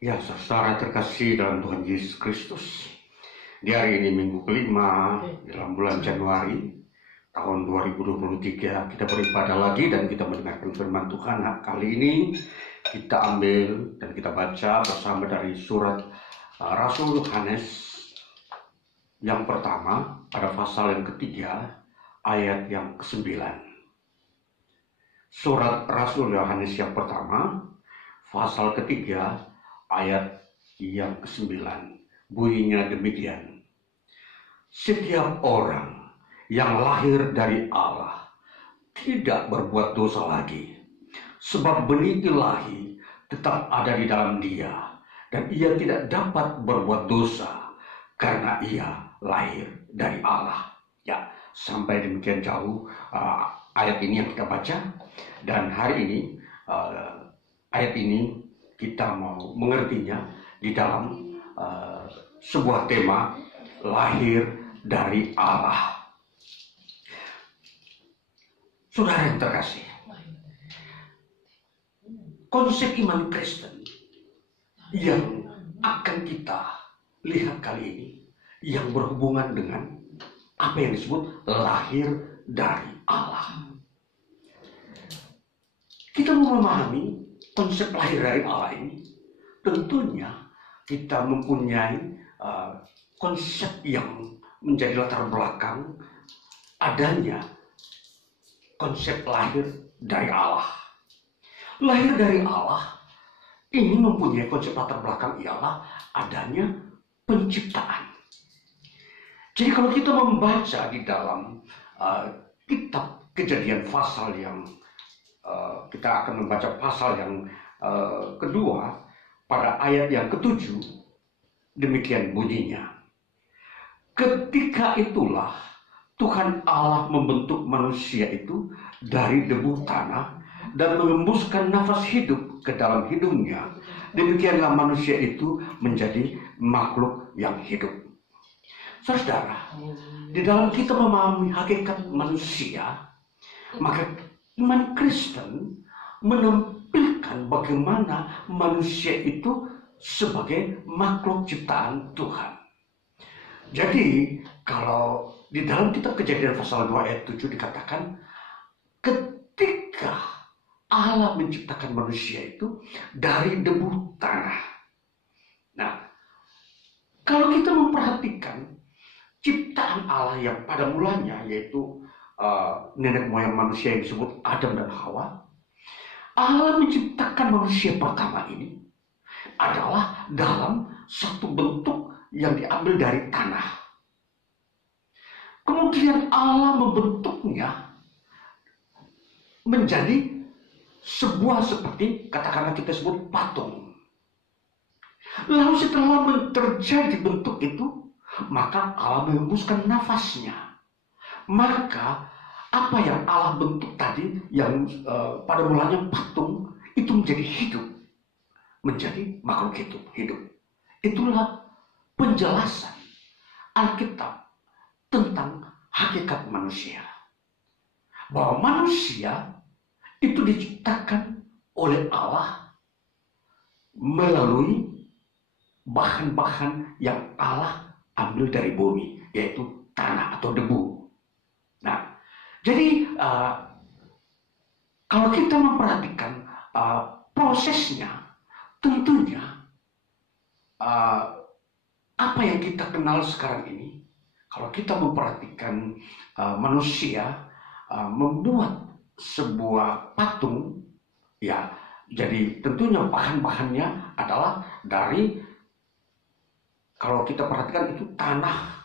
Ya, saudara terkasih dalam Tuhan Yesus Kristus. Di hari ini minggu kelima dalam bulan Januari tahun 2023 kita beribadah lagi dan kita mendengarkan firman Tuhan. Nah, kali ini kita ambil dan kita baca bersama dari surat Rasul Yohanes yang pertama pada pasal yang ketiga ayat yang ke-9. Surat Rasul Yohanes yang pertama pasal ketiga ayat yang ke-9, bunyinya demikian. Setiap orang yang lahir dari Allah tidak berbuat dosa lagi, sebab benih ilahi tetap ada di dalam dia, dan ia tidak dapat berbuat dosa karena ia lahir dari Allah. Ya, sampai demikian jauh ayat ini yang kita baca, dan hari ini ayat ini kita mau mengertinya di dalam sebuah tema lahir dari Allah. Saudara yang terkasih, konsep iman Kristen yang akan kita lihat kali ini yang berhubungan dengan apa yang disebut lahir dari Allah. Kita mau memahami konsep lahir dari Allah ini, tentunya kita mempunyai konsep yang menjadi latar belakang adanya konsep lahir dari Allah. Lahir dari Allah ini mempunyai konsep latar belakang ialah adanya penciptaan. Jadi kalau kita membaca di dalam kitab Kejadian pasal yang kita akan membaca pasal yang kedua pada ayat yang ke-7, demikian bunyinya. Ketika itulah Tuhan Allah membentuk manusia itu dari debu tanah dan mengembuskan nafas hidup ke dalam hidungnya. Demikianlah manusia itu menjadi makhluk yang hidup. Saudara, di dalam kita memahami hakikat manusia, maka iman Kristen menampilkan bagaimana manusia itu sebagai makhluk ciptaan Tuhan. Jadi, kalau di dalam kitab Kejadian pasal 2 ayat 7 dikatakan, ketika Allah menciptakan manusia itu dari debu tanah. Nah, kalau kita memperhatikan ciptaan Allah yang pada mulanya yaitu nenek moyang manusia yang disebut Adam dan Hawa, Allah menciptakan manusia pertama ini adalah dalam satu bentuk yang diambil dari tanah. Kemudian Allah membentuknya menjadi sebuah seperti katakanlah kita sebut patung. Lalu setelah terjadi bentuk itu, maka Allah mengembuskan nafasnya. Maka apa yang Allah bentuk tadi yang pada mulanya patung itu menjadi hidup, menjadi makhluk hidup. Itulah penjelasan Alkitab tentang hakikat manusia, bahwa manusia itu diciptakan oleh Allah melalui bahan-bahan yang Allah ambil dari bumi, yaitu tanah atau debu. Nah, jadi kalau kita memperhatikan prosesnya, tentunya apa yang kita kenal sekarang ini, kalau kita memperhatikan manusia membuat sebuah patung, ya, jadi tentunya bahan-bahannya adalah dari, kalau kita perhatikan itu tanah,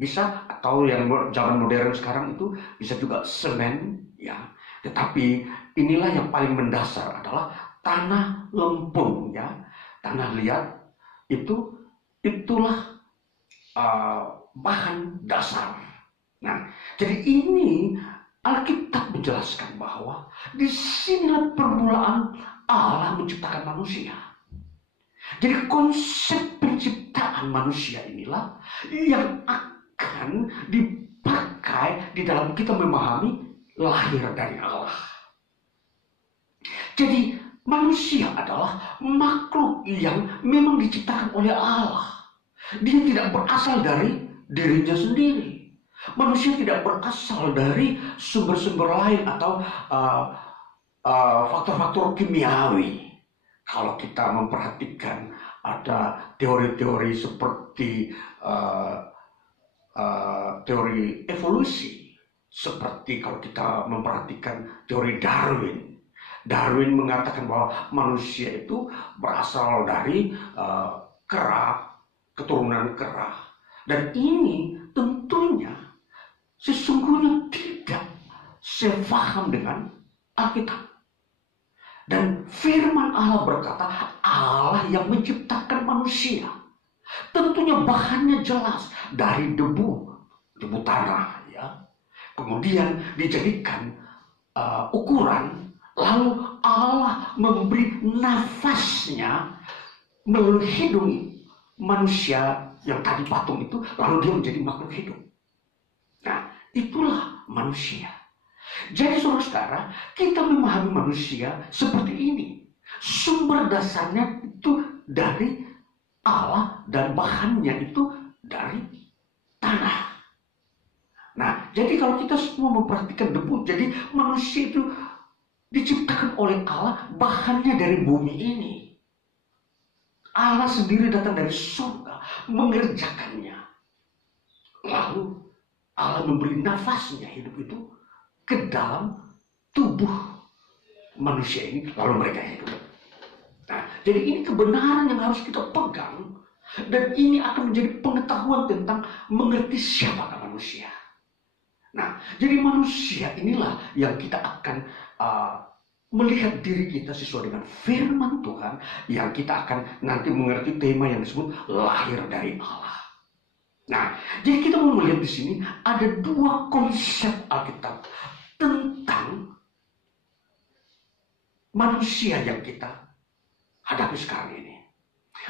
bisa, atau yang zaman modern sekarang itu bisa juga semen, ya. Tetapi inilah yang paling mendasar adalah tanah lempung, ya, tanah liat. Itulah bahan dasar. Nah, jadi ini Alkitab menjelaskan bahwa di sinilah permulaan Allah menciptakan manusia. Jadi konsep penciptaan manusia inilah yang akan dipakai di dalam kita memahami lahir dari Allah. Jadi Manusia adalah makhluk yang memang diciptakan oleh Allah. Dia tidak berasal dari dirinya sendiri. Manusia tidak berasal dari sumber-sumber lain atau faktor-faktor kimiawi. Kalau kita memperhatikan ada teori-teori seperti teori evolusi, seperti kalau kita memperhatikan teori Darwin. Darwin mengatakan bahwa manusia itu berasal dari kera, keturunan kera. Dan ini tentunya sesungguhnya tidak sepaham dengan Alkitab. Dan firman Allah berkata, Allah yang menciptakan manusia. Tentunya bahannya jelas dari debu tanah, ya. Kemudian dijadikan ukuran. Lalu Allah memberi nafasnya melalui hidung manusia yang tadi patung itu, lalu dia menjadi makhluk hidup. Nah, itulah manusia. Jadi saudara-saudara, kita memahami manusia seperti ini. Sumber dasarnya itu dari Allah dan bahannya itu dari tanah. Nah, jadi kalau kita semua memperhatikan debu, jadi manusia itu diciptakan oleh Allah, bahannya dari bumi ini. Allah sendiri datang dari surga mengerjakannya. Lalu Allah memberi nafasnya hidup itu ke dalam tubuh manusia ini, lalu mereka hidup. Nah, jadi ini kebenaran yang harus kita pegang, dan ini akan menjadi pengetahuan tentang mengerti siapakah manusia. Nah, jadi manusia inilah yang kita akan melihat diri kita sesuai dengan firman Tuhan, yang kita akan nanti mengerti tema yang disebut lahir dari Allah. Nah, jadi kita mau melihat di sini ada dua konsep Alkitab tentang manusia yang kita hadapi sekarang ini.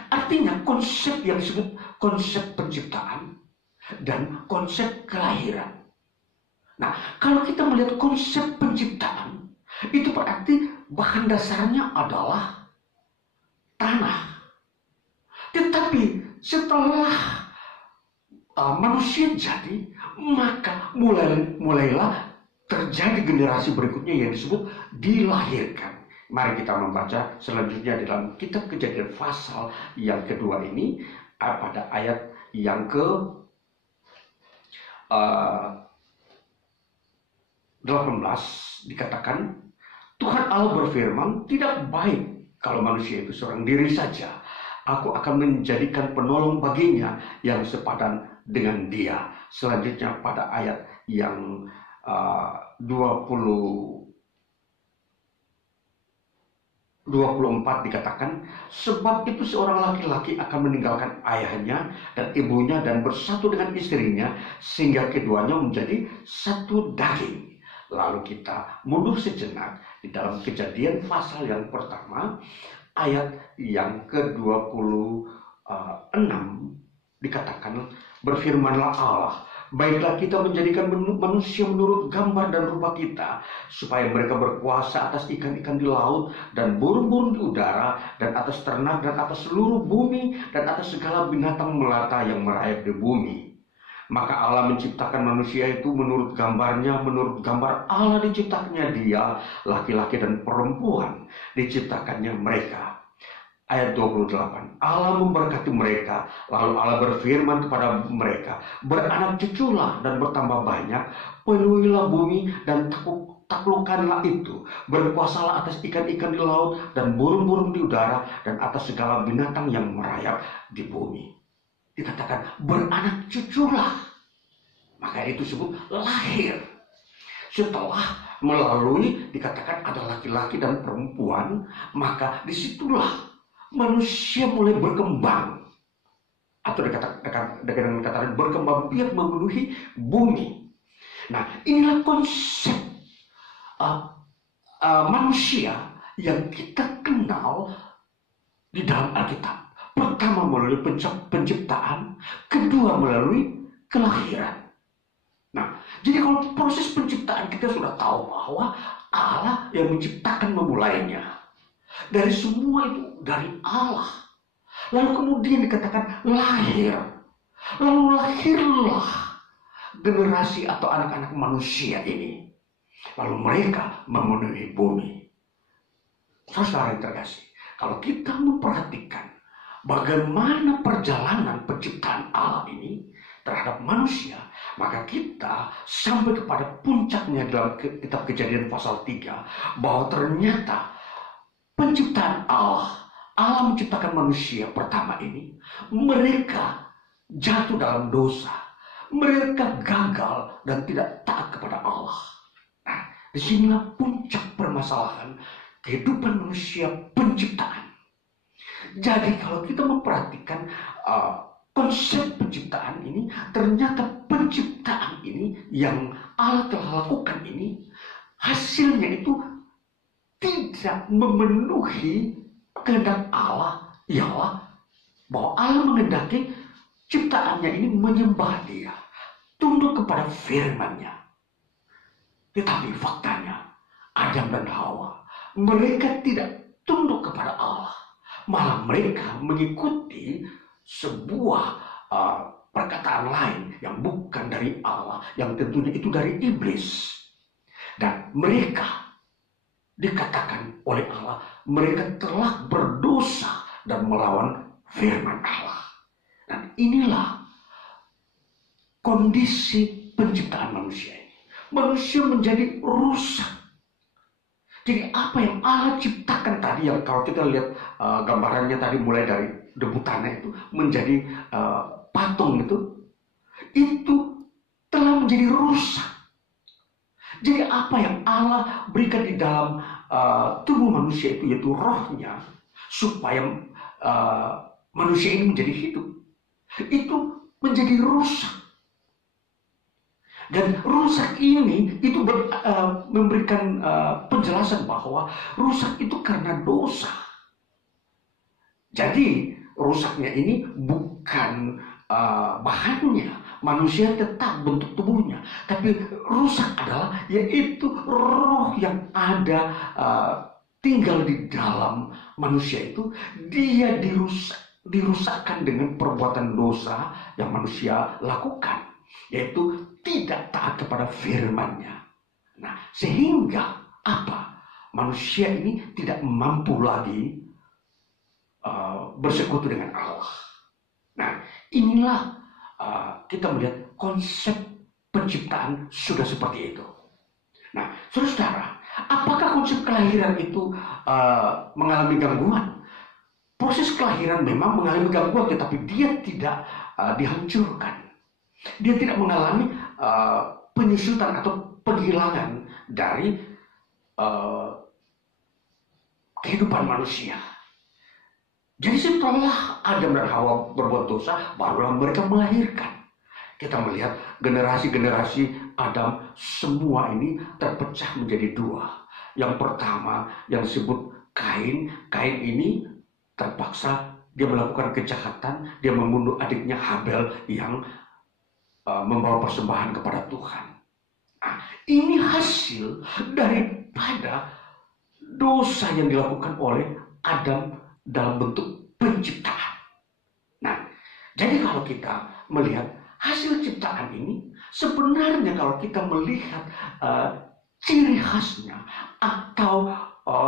Artinya konsep yang disebut konsep penciptaan dan konsep kelahiran. Nah, kalau kita melihat konsep penciptaan, itu berarti bahan dasarnya adalah tanah. Tetapi setelah manusia jadi, maka mulailah terjadi generasi berikutnya yang disebut dilahirkan. Mari kita membaca selanjutnya dalam kitab Kejadian pasal yang kedua ini, pada ayat yang ke 18 dikatakan, Tuhan Allah berfirman, tidak baik kalau manusia itu seorang diri saja. Aku akan menjadikan penolong baginya yang sepadan dengan dia. Selanjutnya pada ayat yang 24 dikatakan, sebab itu seorang laki-laki akan meninggalkan ayahnya dan ibunya dan bersatu dengan istrinya, sehingga keduanya menjadi satu daging. Lalu kita mundur sejenak di dalam Kejadian pasal yang pertama, ayat yang ke-26 dikatakan, berfirmanlah Allah, baiklah kita menjadikan manusia menurut gambar dan rupa kita, supaya mereka berkuasa atas ikan-ikan di laut dan burung-burung di udara, dan atas ternak dan atas seluruh bumi, dan atas segala binatang melata yang merayap di bumi. Maka Allah menciptakan manusia itu menurut gambarnya, menurut gambar Allah diciptakannya dia, laki-laki dan perempuan diciptakannya mereka. Ayat 28, Allah memberkati mereka, lalu Allah berfirman kepada mereka, beranak cuculah dan bertambah banyak, penuhilah bumi dan taklukkanlah itu, berkuasalah atas ikan-ikan di laut dan burung-burung di udara, dan atas segala binatang yang merayap di bumi. Dikatakan beranak cuculah, maka itu disebut lahir. Setelah melalui dikatakan ada laki-laki dan perempuan, maka disitulah manusia mulai berkembang, atau dengan kata berkembang biak memenuhi bumi. Nah, inilah konsep manusia yang kita kenal di dalam Alkitab. Pertama melalui penciptaan, kedua melalui kelahiran. Nah, jadi kalau proses penciptaan kita sudah tahu bahwa Allah yang menciptakan memulainya. Dari semua itu dari Allah. Lalu kemudian dikatakan lahir. Lalu lahirlah generasi atau anak-anak manusia ini. Lalu mereka memenuhi bumi. Saudara yang terkasih, kalau kita memperhatikan bagaimana perjalanan penciptaan Allah ini terhadap manusia, maka kita sampai kepada puncaknya dalam kitab Kejadian pasal 3, bahwa ternyata penciptaan Allah menciptakan manusia pertama ini, mereka jatuh dalam dosa, mereka gagal dan tidak taat kepada Allah. Nah, disinilah puncak permasalahan kehidupan manusia penciptaan. Jadi kalau kita memperhatikan konsep penciptaan ini, ternyata penciptaan ini yang Allah telah lakukan ini, hasilnya itu tidak memenuhi kehendak Allah. Ialah bahwa Allah menghendaki ciptaannya ini menyembah Dia, tunduk kepada firman-Nya. Tetapi faktanya, Adam dan Hawa, mereka tidak tunduk kepada Allah. Malah mereka mengikuti sebuah perkataan lain yang bukan dari Allah, yang tentunya itu dari iblis. Dan mereka dikatakan oleh Allah, mereka telah berdosa dan melawan firman Allah. Dan inilah kondisi penciptaan manusia ini. Manusia menjadi rusak. Jadi apa yang Allah ciptakan tadi, yang kalau kita lihat gambarannya tadi mulai dari debu tanah itu menjadi patung itu telah menjadi rusak. Jadi apa yang Allah berikan di dalam tubuh manusia itu, yaitu rohnya, supaya manusia ini menjadi hidup, itu menjadi rusak. Dan rusak ini itu memberikan penjelasan bahwa rusak itu karena dosa. Jadi rusaknya ini bukan bahannya, manusia tetap bentuk tubuhnya, tapi rusak adalah yaitu roh yang ada tinggal di dalam manusia itu, dia dirusakkan dengan perbuatan dosa yang manusia lakukan, yaitu tidak taat kepada firman-Nya. Nah, sehingga apa? Manusia ini tidak mampu lagi bersekutu dengan Allah. Nah, inilah kita melihat konsep penciptaan sudah seperti itu. Nah, saudara, apakah konsep kelahiran itu mengalami gangguan? Proses kelahiran memang mengalami gangguan, tetapi dia tidak dihancurkan. Dia tidak mengalami penyusutan atau penghilangan dari kehidupan manusia. Jadi setelah Adam dan Hawa berbuat dosa, barulah mereka melahirkan. Kita melihat generasi-generasi Adam semua ini terpecah menjadi dua. Yang pertama yang disebut Kain. Kain ini terpaksa dia melakukan kejahatan, dia membunuh adiknya Habel yang membawa persembahan kepada Tuhan. Nah, ini hasil daripada dosa yang dilakukan oleh Adam dalam bentuk penciptaan. Nah, jadi kalau kita melihat hasil ciptaan ini, sebenarnya kalau kita melihat ciri khasnya atau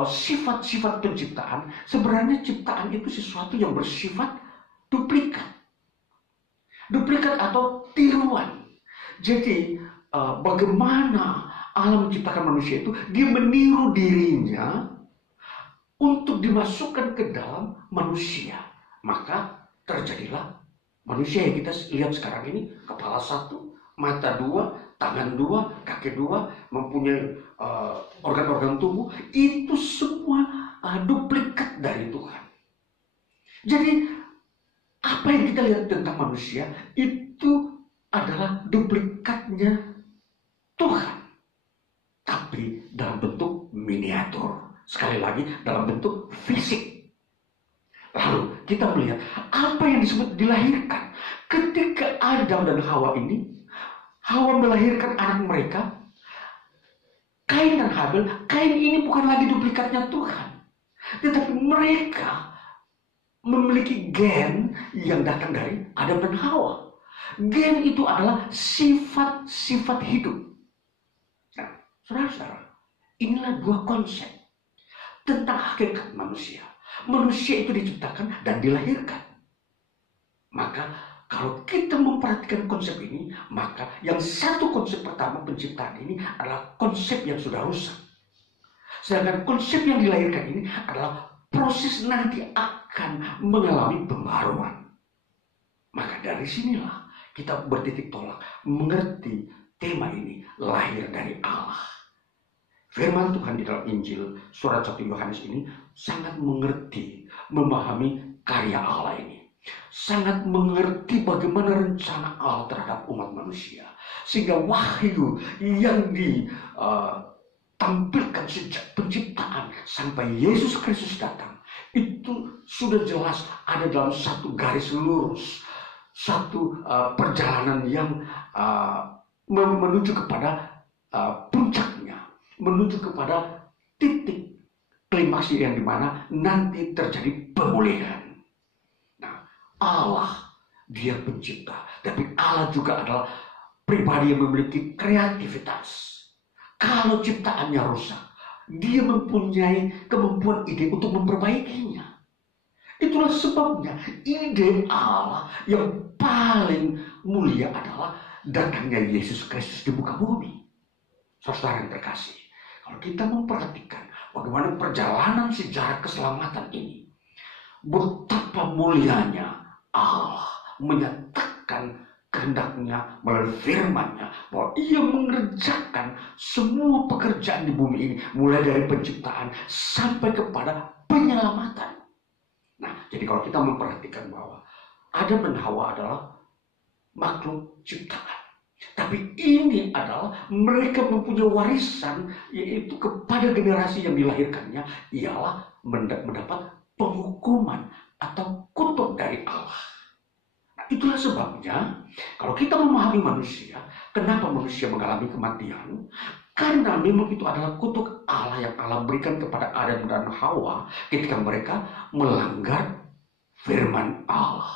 sifat-sifat penciptaan, sebenarnya ciptaan itu sesuatu yang bersifat duplikat. Duplikat atau tiruan. Jadi bagaimana Allah menciptakan manusia itu, dia meniru dirinya untuk dimasukkan ke dalam manusia. Maka terjadilah manusia yang kita lihat sekarang ini, kepala satu, mata dua, tangan dua, kaki dua, mempunyai organ-organ tubuh, itu semua duplikat dari Tuhan. Jadi apa yang kita lihat tentang manusia itu adalah duplikatnya Tuhan, tapi dalam bentuk miniatur. Sekali lagi, dalam bentuk fisik. Lalu kita melihat apa yang disebut dilahirkan. Ketika Adam dan Hawa ini, Hawa melahirkan anak mereka, Kain dan Habel. Kain ini bukan lagi duplikatnya Tuhan, Tetapi mereka memiliki gen yang datang dari Adam dan Hawa. Gen itu adalah sifat-sifat hidup. Nah, saudara-saudara, inilah dua konsep tentang hakikat manusia. Manusia itu diciptakan dan dilahirkan. Maka kalau kita memperhatikan konsep ini, maka yang satu konsep pertama penciptaan ini adalah konsep yang sudah rusak. Sedangkan konsep yang dilahirkan ini adalah proses nanti akan mengalami pembaruan. Maka dari sinilah kita bertitik tolak mengerti tema ini lahir dari Allah. Firman Tuhan di dalam Injil surat 1 Yohanes ini sangat mengerti, memahami karya Allah ini. Sangat mengerti bagaimana rencana Allah terhadap umat manusia. Sehingga wahyu yang ditampilkan sejak penciptaan sampai Yesus Kristus datang, itu sudah jelas ada dalam satu garis lurus. Satu perjalanan yang menuju kepada puncaknya, menuju kepada titik klimaks yang dimana nanti terjadi pemulihan. Nah, Allah dia pencipta, tapi Allah juga adalah pribadi yang memiliki kreativitas. Kalau ciptaannya rusak, dia mempunyai kemampuan ide untuk memperbaikinya. Itulah sebabnya ide Allah yang paling mulia adalah datangnya Yesus Kristus di muka bumi. Saudara yang terkasih, kalau kita memperhatikan bagaimana perjalanan sejarah keselamatan ini, betapa mulianya Allah menyatakan kehendaknya melalui firman-Nya bahwa Ia mengerjakan semua pekerjaan di bumi ini, mulai dari penciptaan sampai kepada penyelamatan. Nah, jadi kalau kita memperhatikan bahwa Adam dan Hawa adalah makhluk ciptaan. Tapi ini adalah mereka mempunyai warisan, yaitu kepada generasi yang dilahirkannya, ialah mendapat penghukuman atau kutuk dari Allah. Nah, itulah sebabnya, kalau kita memahami manusia, kenapa manusia mengalami kematian? Karena memang itu adalah kutuk Allah yang Allah berikan kepada Adam dan Hawa ketika mereka melanggar firman Allah.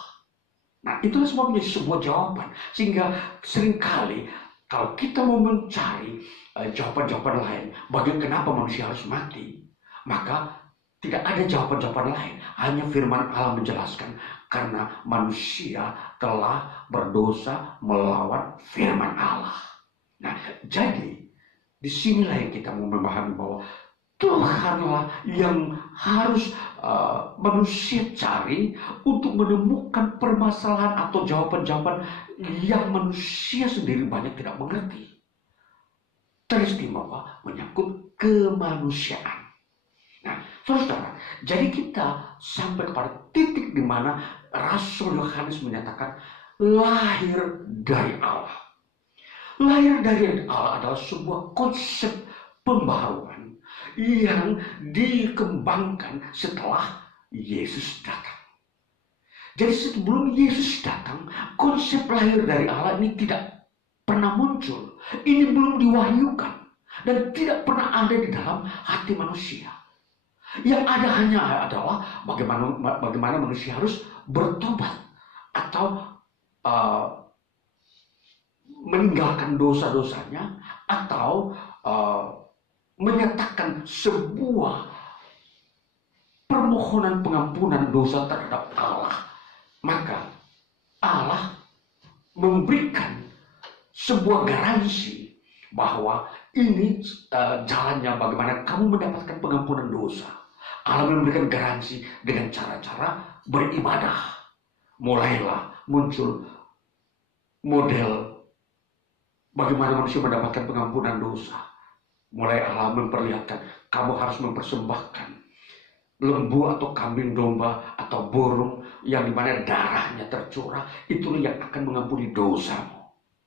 Nah, itulah sebabnya sebuah jawaban. Sehingga seringkali kalau kita mau mencari jawaban-jawaban lain, bagaimana kenapa manusia harus mati, maka tidak ada jawaban-jawaban lain. Hanya firman Allah menjelaskan karena manusia telah berdosa melawan firman Allah. Nah, jadi disinilah yang kita mau memahami bahwa Tuhanlah yang harus manusia cari untuk menemukan permasalahan atau jawaban-jawaban yang manusia sendiri banyak tidak mengerti. Teristimewa menyangkut kemanusiaan. Nah, saudara, jadi kita sampai pada titik di mana Rasul Yohanes menyatakan lahir dari Allah. Lahir dari Allah adalah sebuah konsep pembaharuan yang dikembangkan setelah Yesus datang. Jadi sebelum Yesus datang, konsep lahir dari Allah ini tidak pernah muncul. Ini belum diwahyukan dan tidak pernah ada di dalam hati manusia. Yang ada hanya adalah bagaimana manusia harus bertobat atau meninggalkan dosa-dosanya atau menyatakan sebuah permohonan pengampunan dosa terhadap Allah. Maka Allah memberikan sebuah garansi bahwa ini jalannya bagaimana kamu mendapatkan pengampunan dosa. Allah memberikan garansi dengan cara-cara beribadah. Mulailah muncul model bagaimana manusia mendapatkan pengampunan dosa. Mulai Allah memperlihatkan, kamu harus mempersembahkan lembu atau kambing domba atau burung yang dimana darahnya tercurah, itulah yang akan mengampuni dosamu.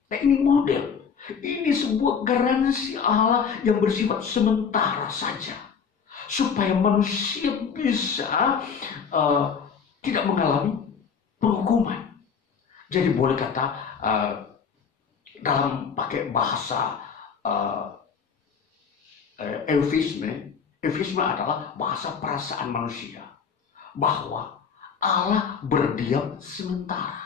Nah, ini model. Ini sebuah garansi Allah yang bersifat sementara saja. Supaya manusia bisa tidak mengalami penghukuman. Jadi boleh kata dalam pakai bahasa eufisme, Eufemisme adalah bahasa perasaan manusia bahwa Allah berdiam sementara.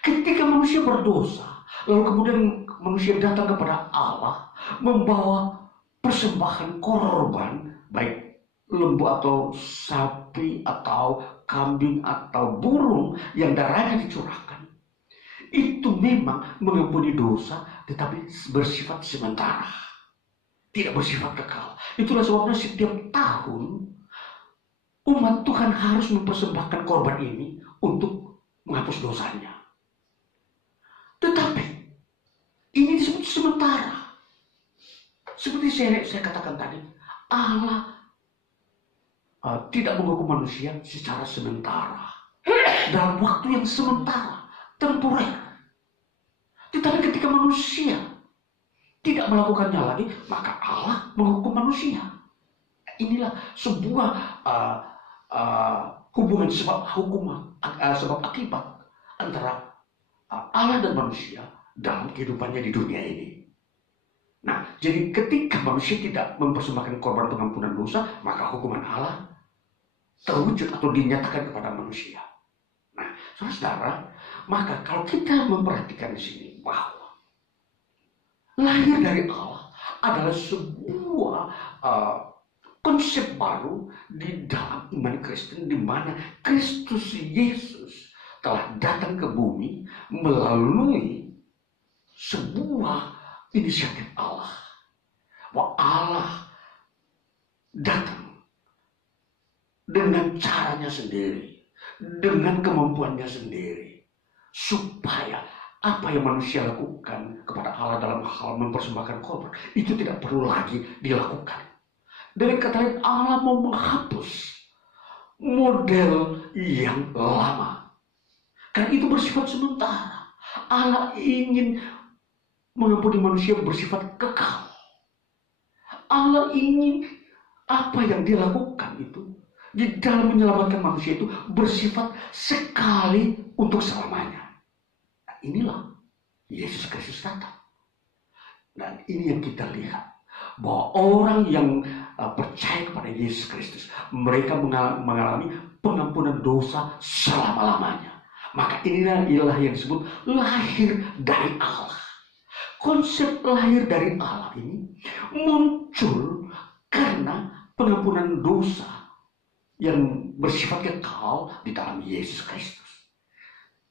Ketika manusia berdosa, lalu kemudian manusia datang kepada Allah membawa persembahan korban, baik lembu atau sapi atau kambing atau burung yang darahnya dicurahkan, itu memang mengampuni dosa tetapi bersifat sementara, tidak bersifat kekal. Itulah sebabnya setiap tahun umat Tuhan harus mempersembahkan korban ini untuk menghapus dosanya. Tetapi ini disebut sementara. Seperti saya katakan tadi, Allah tidak menghukum manusia secara sementara, dalam waktu yang sementara, temporer. Tetapi ketika manusia tidak melakukannya lagi, maka Allah menghukum manusia. Inilah sebuah hubungan sebab akibat antara Allah dan manusia dalam kehidupannya di dunia ini. Nah, jadi ketika manusia tidak mempersembahkan korban pengampunan dosa, maka hukuman Allah terwujud atau dinyatakan kepada manusia. Nah, saudara, maka kalau kita memperhatikan di sini bahwa lahir dari Allah adalah sebuah konsep baru di dalam iman Kristen, di mana Kristus Yesus telah datang ke bumi melalui sebuah inisiatif Allah. Bahwa Allah datang dengan caranya sendiri, dengan kemampuannya sendiri, supaya apa yang manusia lakukan kepada Allah dalam hal mempersembahkan korban itu tidak perlu lagi dilakukan. Dengan kata lain, Allah mau menghapus model yang lama. Karena itu bersifat sementara. Allah ingin mengampuni manusia bersifat kekal. Allah ingin apa yang dia lakukan itu di dalam menyelamatkan manusia itu bersifat sekali untuk selamanya. Nah, inilah Yesus Kristus datang. Dan ini yang kita lihat, bahwa orang yang percaya kepada Yesus Kristus, mereka mengalami pengampunan dosa selama-lamanya. Maka inilah yang disebut lahir dari Allah. Konsep lahir dari Allah ini muncul karena pengampunan dosa yang bersifat kekal di dalam Yesus Kristus.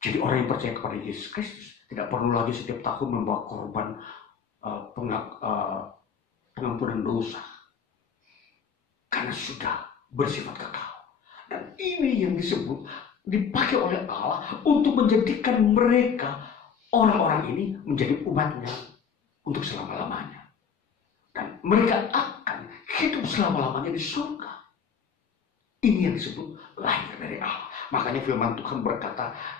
Jadi orang yang percaya kepada Yesus Kristus tidak perlu lagi setiap tahun membawa korban pengampunan dosa, karena sudah bersifat kekal. Dan ini yang disebut dipakai oleh Allah untuk menjadikan mereka, orang-orang ini, menjadi umatnya untuk selama-lamanya. Dan mereka akan hidup selama-lamanya di surga. Ini yang disebut lahir dari Allah. Makanya firman Tuhan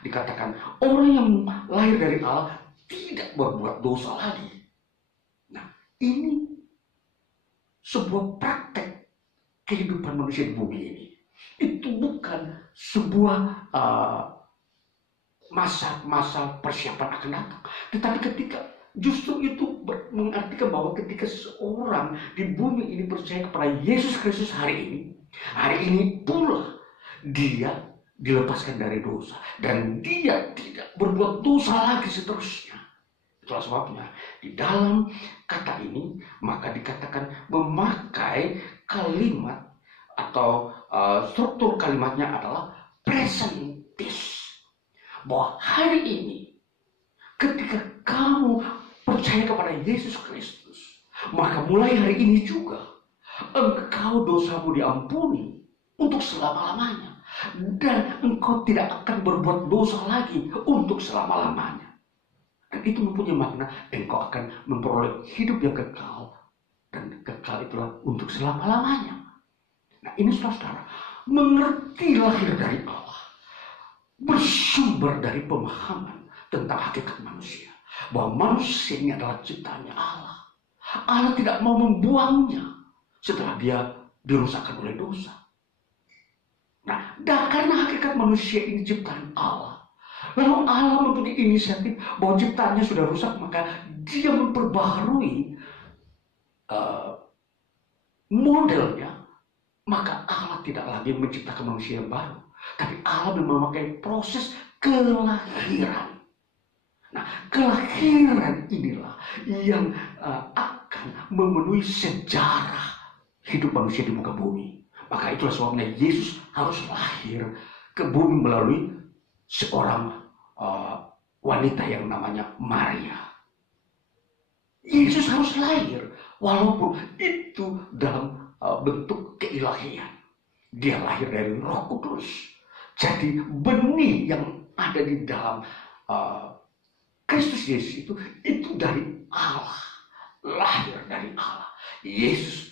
dikatakan orang yang lahir dari Allah tidak berbuat dosa lagi. Nah, ini sebuah praktek kehidupan manusia di bumi ini. Itu bukan sebuah masa persiapan akan datang. Tetapi ketika justru itu mengartikan bahwa ketika seorang di bumi ini percaya kepada Yesus Kristus hari ini pula dia dilepaskan dari dosa. Dan dia tidak berbuat dosa lagi seterusnya. Itulah sebabnya di dalam kata ini maka dikatakan memakai kalimat atau struktur kalimatnya adalah present tense. Bahwa hari ini ketika kamu percaya kepada Yesus Kristus, maka mulai hari ini juga engkau dosamu diampuni untuk selama-lamanya. Dan engkau tidak akan berbuat dosa lagi untuk selama-lamanya. Dan itu mempunyai makna engkau akan memperoleh hidup yang kekal. Dan kekal itulah untuk selama-lamanya. Nah ini saudara, mengerti lahir dari Allah bersumber dari pemahaman tentang hakikat manusia. Bahwa manusia ini adalah ciptaannya Allah. Allah tidak mau membuangnya setelah dia dirusakkan oleh dosa. Nah, karena hakikat manusia ini ciptaan Allah, lalu Allah mempunyai inisiatif bahwa ciptaannya sudah rusak, maka dia memperbaharui modelnya maka Allah tidak lagi menciptakan manusia yang baru, tapi Allah memakai proses kelahiran. Nah, kelahiran inilah yang akan memenuhi sejarah hidup manusia di muka bumi. Maka itulah sebabnya Yesus harus lahir ke bumi melalui seorang wanita yang namanya Maria. Yesus harus lahir walaupun itu dalam bentuk keilahian. Dia lahir dari Roh Kudus. Jadi benih yang ada di dalam Kristus Yesus itu dari Allah, lahir dari Allah. Yesus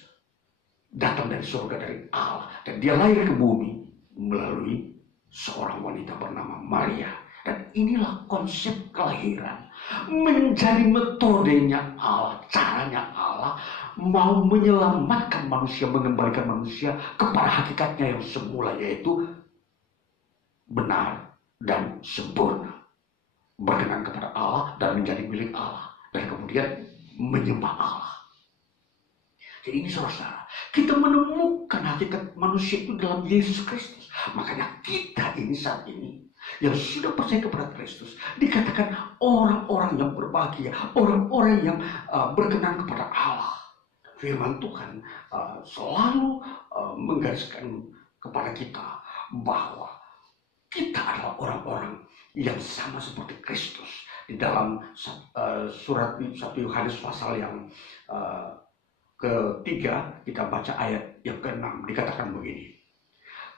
datang dari surga, dari Allah, dan dia lahir ke bumi melalui seorang wanita bernama Maria. Dan inilah konsep kelahiran, menjadi metodenya Allah, caranya Allah mau menyelamatkan manusia, mengembalikan manusia kepada hakikatnya yang semula, yaitu benar dan sempurna, berkenan kepada Allah dan menjadi milik Allah, dan kemudian menyembah Allah. Jadi ini saudara, kita menemukan hakikat manusia itu dalam Yesus Kristus. Makanya kita ini saat ini yang sudah percaya kepada Kristus dikatakan orang-orang yang berbahagia, orang-orang yang berkenan kepada Allah. Firman Tuhan selalu menggariskan kepada kita bahwa kita adalah orang-orang yang sama seperti Kristus. Di dalam surat 1 Yohanes pasal yang ketiga, kita baca ayat yang ke-6, dikatakan begini.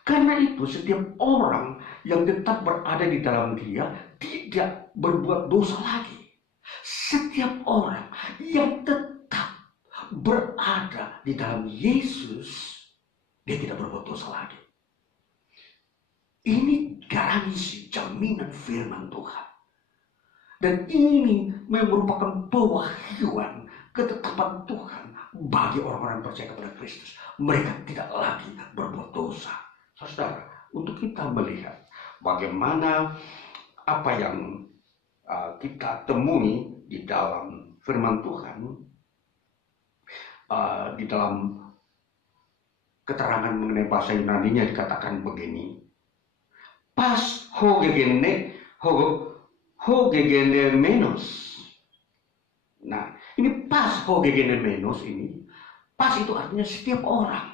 Karena itu setiap orang yang tetap berada di dalam Dia tidak berbuat dosa lagi. Setiap orang yang tetap berada di dalam Yesus, dia tidak berbuat dosa lagi. Ini garansi, jaminan firman Tuhan. Dan ini merupakan pewahyuan ketetapan Tuhan bagi orang-orang yang percaya kepada Kristus. Mereka tidak lagi berbuat dosa. Saudara, untuk kita melihat bagaimana apa yang kita temui di dalam firman Tuhan, di dalam keterangan mengenai bahasa Yunani-nya dikatakan begini. Pas hogegenemenos. Nah, ini pas hogegenemenos ini, pas itu artinya setiap orang.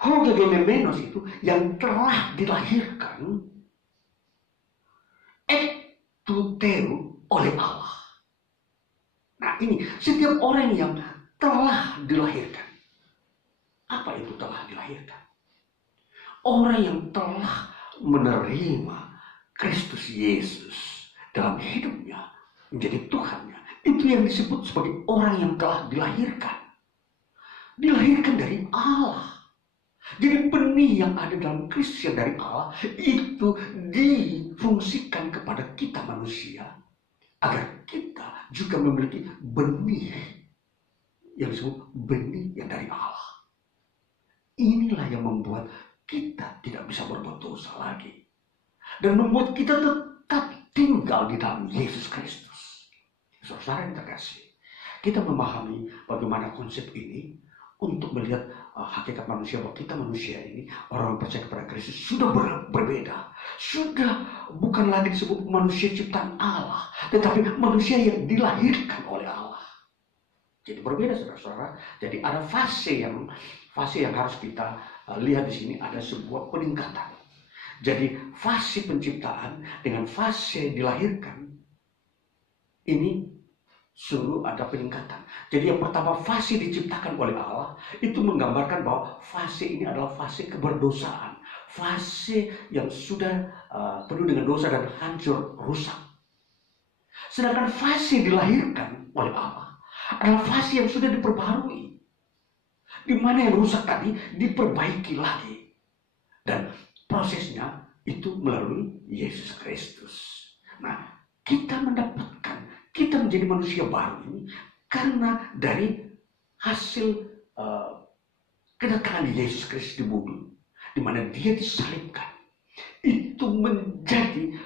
Hogegenemenos itu yang telah dilahirkan ektuteru oleh Allah. Nah ini, setiap orang yang telah dilahirkan. Apa itu telah dilahirkan? Orang yang telah menerima Kristus Yesus dalam hidupnya menjadi Tuhannya, itu yang disebut sebagai orang yang telah dilahirkan. Dilahirkan dari Allah. Jadi benih yang ada dalam Kristus yang dari Allah itu difungsikan kepada kita manusia agar kita juga memiliki benih yang disebut benih yang dari Allah. Inilah yang membuat kita tidak bisa berbuat dosa lagi dan membuat kita tetap tinggal di dalam Yesus Kristus. Saudara yang terkasih, kita memahami bagaimana konsep ini untuk melihat hakikat manusia, bahwa kita manusia ini, orang yang percaya kepada Kristus, sudah berbeda. Sudah bukan lagi disebut manusia ciptaan Allah, tetapi manusia yang dilahirkan oleh Allah. Jadi berbeda saudara-saudara. Jadi ada fase yang harus kita lihat di sini, ada sebuah peningkatan. Jadi fase penciptaan dengan fase dilahirkan ini sungguh ada peningkatan. Jadi yang pertama, fase diciptakan oleh Allah itu menggambarkan bahwa fase ini adalah fase keberdosaan, fase yang sudah penuh dengan dosa dan hancur, rusak. Sedangkan fase dilahirkan oleh Allah adalah fase yang sudah diperbarui, di mana yang rusak tadi diperbaiki lagi, dan prosesnya itu melalui Yesus Kristus. Nah, kita menjadi manusia baru ini karena dari hasil kedatangan Yesus Kristus di bumi, di mana Dia disalibkan. Itu menjadi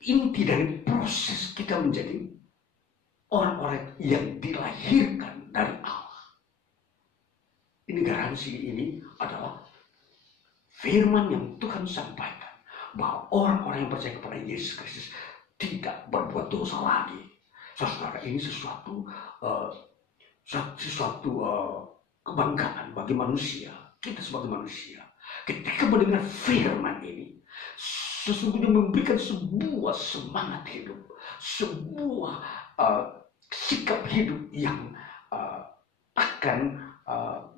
inti dari proses kita menjadi orang-orang yang dilahirkan dari Allah. ini garansi ini adalah firman yang Tuhan sampaikan bahwa orang-orang yang percaya kepada Yesus Kristus tidak berbuat dosa lagi. Saudara, ini sesuatu kebanggaan bagi manusia, kita sebagai manusia. Ketika mendengar firman ini, sesungguhnya memberikan sebuah semangat hidup, sebuah sikap hidup yang akan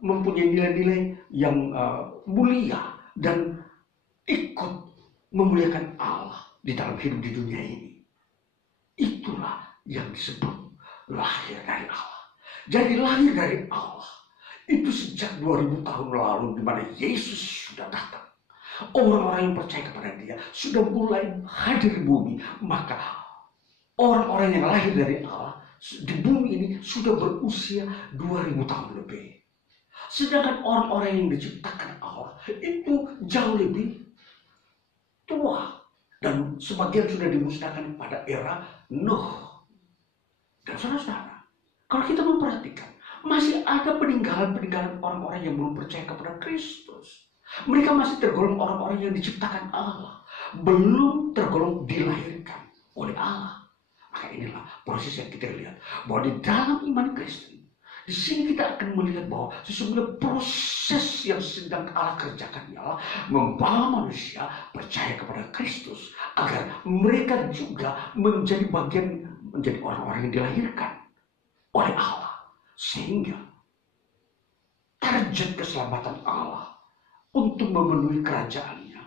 mempunyai nilai-nilai yang mulia dan ikut memuliakan Allah di dalam hidup di dunia ini. Itulah yang disebut lahir dari Allah. Jadi lahir dari Allah itu sejak 2000 tahun lalu, di mana Yesus sudah datang. Orang-orang yang percaya kepada Dia sudah mulai hadir di bumi. Maka orang-orang yang lahir dari Allah di bumi ini sudah berusia 2000 tahun lebih. Sedangkan orang-orang yang diciptakan Allah itu jauh lebih tua. Dan sebagian sudah dimusnahkan pada era Nuh. Dan saudara-saudara, kalau kita memperhatikan, masih ada peninggalan-peninggalan orang-orang yang belum percaya kepada Kristus. Mereka masih tergolong orang-orang yang diciptakan Allah, belum tergolong dilahirkan oleh Allah. Maka inilah proses yang kita lihat, bahwa di dalam iman Kristen, di sini kita akan melihat bahwa sesungguhnya proses yang sedang Allah kerjakan ialah membawa manusia percaya kepada Kristus, agar mereka juga menjadi orang-orang yang dilahirkan oleh Allah. Sehingga target keselamatan Allah untuk memenuhi kerajaannya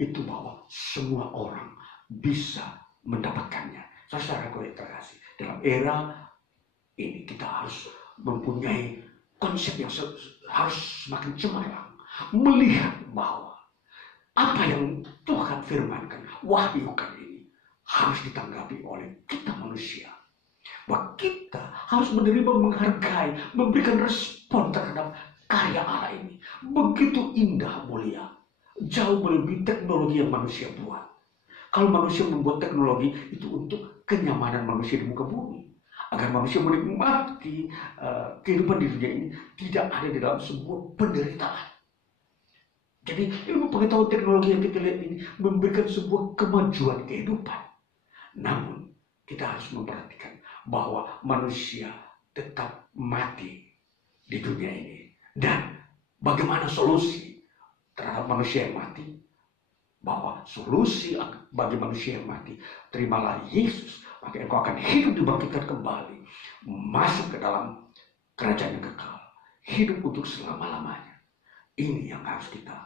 itu bahwa semua orang bisa mendapatkannya. Saudara-saudara yang terkasih, dalam era ini kita harus mempunyai konsep yang harus semakin cemerlang, melihat bahwa apa yang Tuhan firmankan, wahyukan ini harus ditanggapi oleh kita manusia. Bahwa kita harus menerima, menghargai, memberikan respon terhadap karya Allah ini. Begitu indah, mulia, jauh melebihi teknologi yang manusia buat. Kalau manusia membuat teknologi itu untuk kenyamanan manusia di muka bumi, agar manusia menikmati kehidupan di dunia ini, tidak ada di dalam sebuah penderitaan. Jadi ilmu pengetahuan teknologi yang kita lihat ini memberikan sebuah kemajuan kehidupan. Namun kita harus memperhatikan bahwa manusia tetap mati di dunia ini. Dan bagaimana solusi terhadap manusia yang mati? Bahwa solusi bagi manusia yang mati, terimalah Yesus, maka engkau akan hidup dibangkitkan kembali, masuk ke dalam kerajaan yang kekal, hidup untuk selama-lamanya. Ini yang harus kita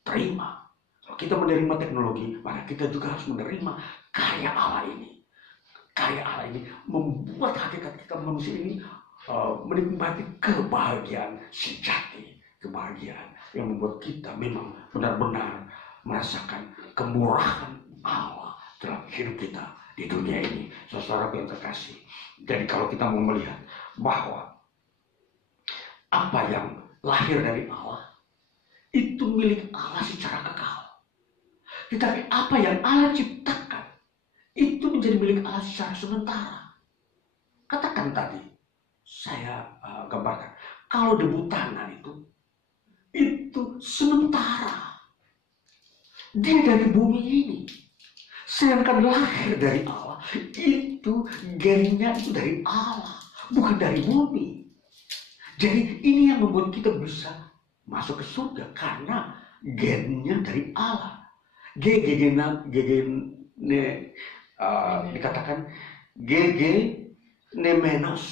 terima. Kalau kita menerima teknologi, maka kita juga harus menerima karya Allah ini. Karya Allah ini membuat hakikat kita manusia ini menikmati kebahagiaan sejati, kebahagiaan yang membuat kita memang benar-benar merasakan kemurahan Allah dalam hidup kita di dunia ini. Saudara yang terkasih, jadi kalau kita mau melihat bahwa apa yang lahir dari Allah itu milik Allah secara kekal, tetapi apa yang Allah ciptakan itu menjadi milik Allah secara sementara. Katakan tadi, saya gambarkan, kalau debu tanah itu sementara. Dia dari bumi ini. Sedangkan lahir dari Allah itu gennya itu dari Allah, bukan dari bumi. Jadi ini yang membuat kita bisa masuk ke surga, karena gennya dari Allah. Dikatakan genemenos,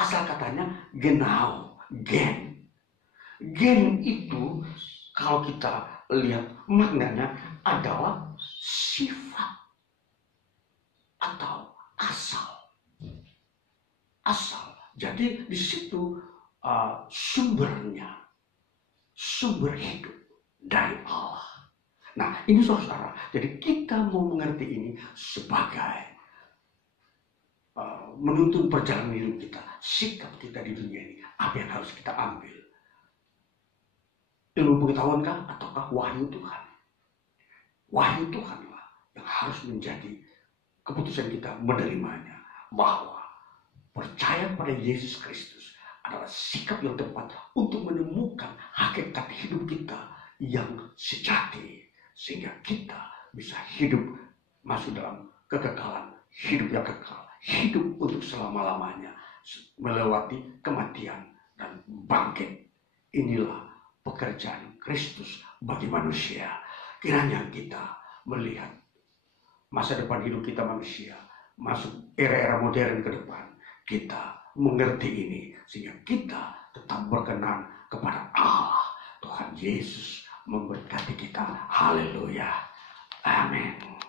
asal katanya genau, gen. Gen itu kalau kita lihat maknanya adalah sifat atau asal. Jadi di situ sumbernya, sumber hidup dari Allah. Nah ini saudara, jadi kita mau mengerti ini sebagai menuntun perjalanan hidup kita, sikap kita di dunia ini, apa yang harus kita ambil. Ilmu pengetahuan kah ataukah wahyu Tuhan? Wahyu Tuhanlah yang harus menjadi keputusan kita menerimanya, bahwa percaya pada Yesus Kristus adalah sikap yang tepat untuk hidup masuk dalam kekekalan, hidup yang kekal, hidup untuk selama-lamanya, melewati kematian dan bangkit. Inilah pekerjaan Kristus bagi manusia. Kiranya kita melihat masa depan hidup kita manusia, masuk era-era modern ke depan, kita mengerti ini sehingga kita tetap berkenan kepada Allah. Tuhan Yesus memberkati kita. Haleluya. Amin.